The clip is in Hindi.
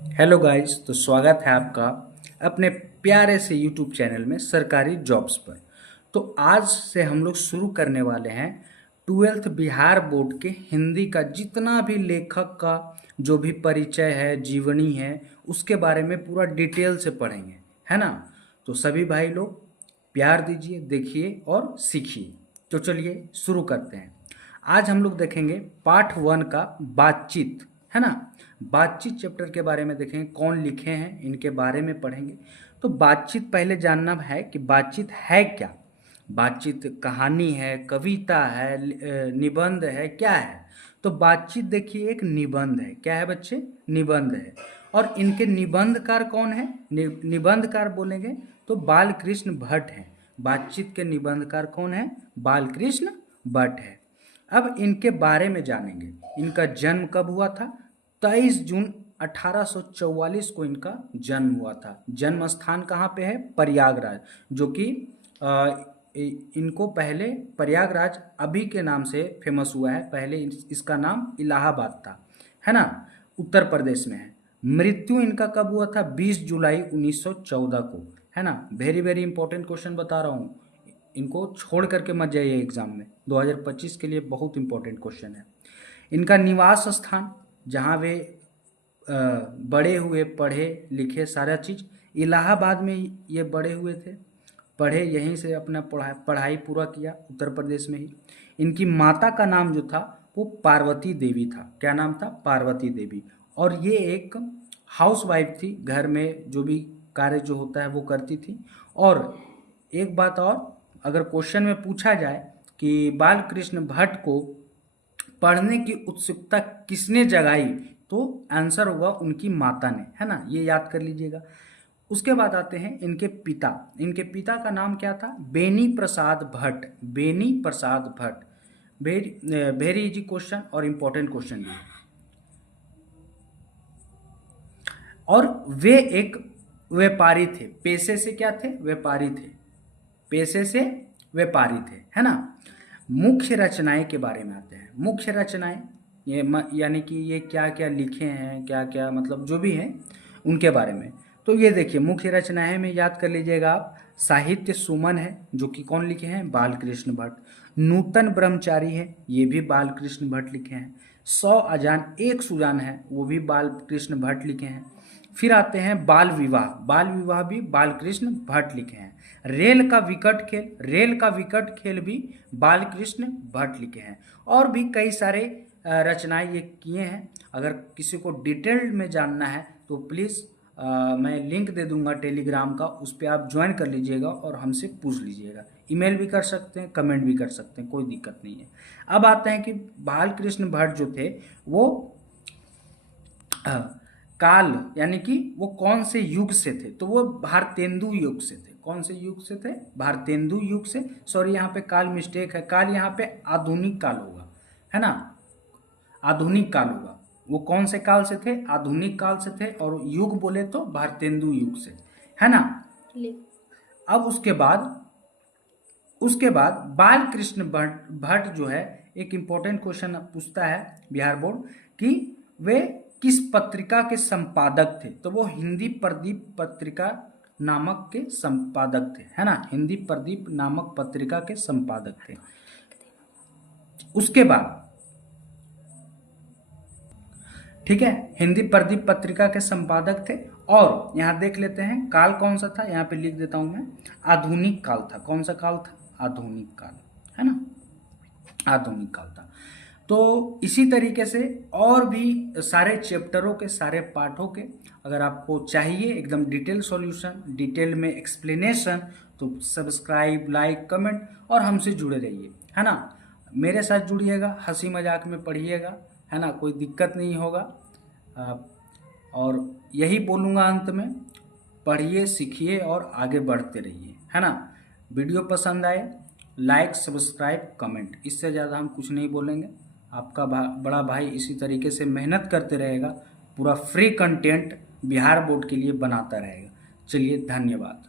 हेलो गाइस, तो स्वागत है आपका अपने प्यारे से यूट्यूब चैनल में सरकारी जॉब्स पर। तो आज से हम लोग शुरू करने वाले हैं 12th बिहार बोर्ड के हिंदी का जितना भी लेखक का जो भी परिचय है, जीवनी है, उसके बारे में पूरा डिटेल से पढ़ेंगे, है ना। तो सभी भाई लोग प्यार दीजिए, देखिए और सीखिए। तो चलिए शुरू करते हैं। आज हम लोग देखेंगे पार्ट 1 का बातचीत, है ना। बातचीत चैप्टर के बारे में देखेंगे, कौन लिखे हैं इनके बारे में पढ़ेंगे। तो बातचीत पहले जानना है कि बातचीत है क्या। बातचीत कहानी है, कविता है, निबंध है, क्या है। तो बातचीत देखिए एक निबंध है। क्या है बच्चे? निबंध है। और इनके निबंधकार कौन है? निबंधकार बोलेंगे तो बालकृष्ण भट्ट है। बातचीत के निबंधकार कौन है? बालकृष्ण भट्ट है। अब इनके बारे में जानेंगे। इनका जन्म कब हुआ था? 23 जून 1844 को इनका जन्म हुआ था। जन्म स्थान कहाँ पे है? प्रयागराज, जो कि इनको पहले प्रयागराज अभी के नाम से फेमस हुआ है। पहले इसका नाम इलाहाबाद था, है ना, उत्तर प्रदेश में है। मृत्यु इनका कब हुआ था? 20 जुलाई 1914 को, है ना। वेरी वेरी इंपॉर्टेंट क्वेश्चन बता रहा हूँ, इनको छोड़ करके मत जाइए एग्जाम में। 2025 के लिए बहुत इंपॉर्टेंट क्वेश्चन है। इनका निवास स्थान, जहाँ वे बड़े हुए, पढ़े लिखे, सारा चीज़ इलाहाबाद में ये बड़े हुए थे। पढ़े यहीं से, अपना पढ़ाई पूरा किया उत्तर प्रदेश में ही। इनकी माता का नाम जो था वो पार्वती देवी था। क्या नाम था? पार्वती देवी। और ये एक हाउस वाइफ थी, घर में जो भी कार्य जो होता है वो करती थी। और एक बात और, अगर क्वेश्चन में पूछा जाए कि बालकृष्ण भट्ट को पढ़ने की उत्सुकता किसने जगाई, तो आंसर होगा उनकी माता ने, है ना। ये याद कर लीजिएगा। उसके बाद आते हैं इनके पिता। इनके पिता का नाम क्या था? Beni Prasad Bhatt. Beni Prasad Bhatt. Very easy question और इम्पोर्टेंट क्वेश्चन भी है। और वे एक व्यापारी थे। पेशे से क्या थे? व्यापारी थे। पेशे से व्यापारी थे, है ना। मुख्य रचनाएं के बारे में आते हैं। मुख्य रचनाएं ये यानी कि ये क्या क्या लिखे हैं, क्या क्या मतलब जो भी हैं उनके बारे में। तो ये देखिए मुख्य रचनाएं में याद कर लीजिएगा आप। साहित्य सुमन है, जो कि कौन लिखे हैं? बालकृष्ण भट्ट। नूतन ब्रह्मचारी है, ये भी बालकृष्ण भट्ट लिखे हैं। 100 अजान एक सुजान है, वो भी बालकृष्ण भट्ट लिखे हैं। फिर आते हैं बाल विवाह। बाल विवाह भी बालकृष्ण भट्ट लिखे हैं। रेल का विकट खेल, रेल का विकट खेल भी बालकृष्ण भट्ट लिखे हैं। और भी कई सारे रचनाएं ये किए हैं। अगर किसी को डिटेल्ड में जानना है तो प्लीज़ मैं लिंक दे दूंगा टेलीग्राम का, उस पर आप ज्वाइन कर लीजिएगा और हमसे पूछ लीजिएगा। ईमेल भी कर सकते हैं, कमेंट भी कर सकते हैं, कोई दिक्कत नहीं है। अब आते हैं कि बालकृष्ण भट्ट जो थे वो काल यानी कि वो कौन से युग से थे, तो वो भारतेंदु युग से थे। कौन से युग से थे? भारतेंदु युग से। सॉरी, यहाँ पे काल मिस्टेक है, काल यहाँ पे आधुनिक काल होगा, है ना। आधुनिक काल होगा। वो कौन से काल से थे? आधुनिक काल से थे। और युग बोले तो भारतेंदु युग से, है ना। अब उसके बाद बालकृष्ण भट्ट जो है, एक इंपॉर्टेंट क्वेश्चन पूछता है बिहार बोर्ड कि वे किस पत्रिका के संपादक थे, तो वो हिंदी प्रदीप पत्रिका नामक के संपादक थे, है ना। हिंदी प्रदीप नामक पत्रिका के संपादक थे। उसके बाद ठीक है, हिंदी प्रदीप पत्रिका के संपादक थे। और यहाँ देख लेते हैं काल कौन सा था, यहाँ पे लिख देता हूं मैं, आधुनिक काल था। कौन सा काल था? आधुनिक काल, है ना, आधुनिक काल था। तो इसी तरीके से और भी सारे चैप्टरों के, सारे पाठों के अगर आपको चाहिए एकदम डिटेल सॉल्यूशन, डिटेल में एक्सप्लेनेशन, तो सब्सक्राइब, लाइक, कमेंट और हमसे जुड़े रहिए, है ना। मेरे साथ जुड़िएगा, हंसी मजाक में पढ़िएगा, है ना, कोई दिक्कत नहीं होगा। और यही बोलूँगा अंत में, पढ़िए, सीखिए और आगे बढ़ते रहिए, है ना। वीडियो पसंद आए लाइक, सब्सक्राइब, कमेंट, इससे ज़्यादा हम कुछ नहीं बोलेंगे। आपका बड़ा भाई इसी तरीके से मेहनत करते रहेगा, पूरा फ्री कंटेंट बिहार बोर्ड के लिए बनाता रहेगा। चलिए, धन्यवाद।